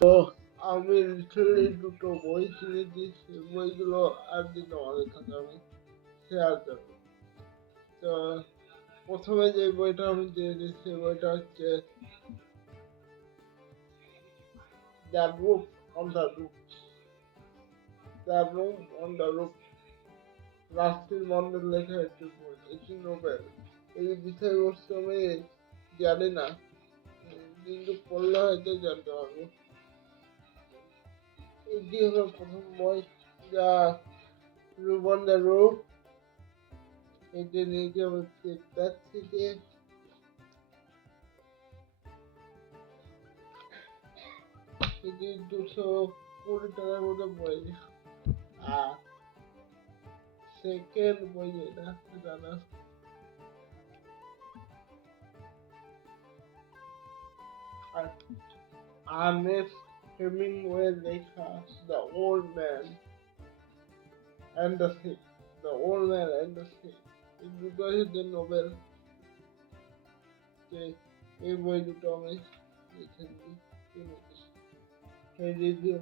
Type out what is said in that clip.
তো আমি লিটারালি দুটো বই কিনেছি, সেই বইগুলো আজকে তোমাদের সাথে আমি শেয়ার করবো। তো প্রথমে যে বইটা আমি দিয়েছি সেই বইটা হচ্ছে the roof on the roof, the room on the roof, Rashid Mondal লেখা একটি বই, একটি নোবেল। এই বিষয়বস্তু আমি জানি না, কিন্তু পড়লে হয়তো জানতে পারবো। এটি হলো প্রথম বই, যা রুফ অন দ্য রুফ। এটি নিয়েছি আমি ফ্লিপকার্ট থেকে। এটি 220 টাকার মতো বই। আর সেকেন্ড বই যেটা, সেটা না আর্নেস্ট হেমিংওয়ে লেখা the old man and the sea, the old man and the sea. এই দুটো হচ্ছে নোবেল। এই বই দুটো আমি রিসেন্টলি কিনেছি। সেই রিভিউ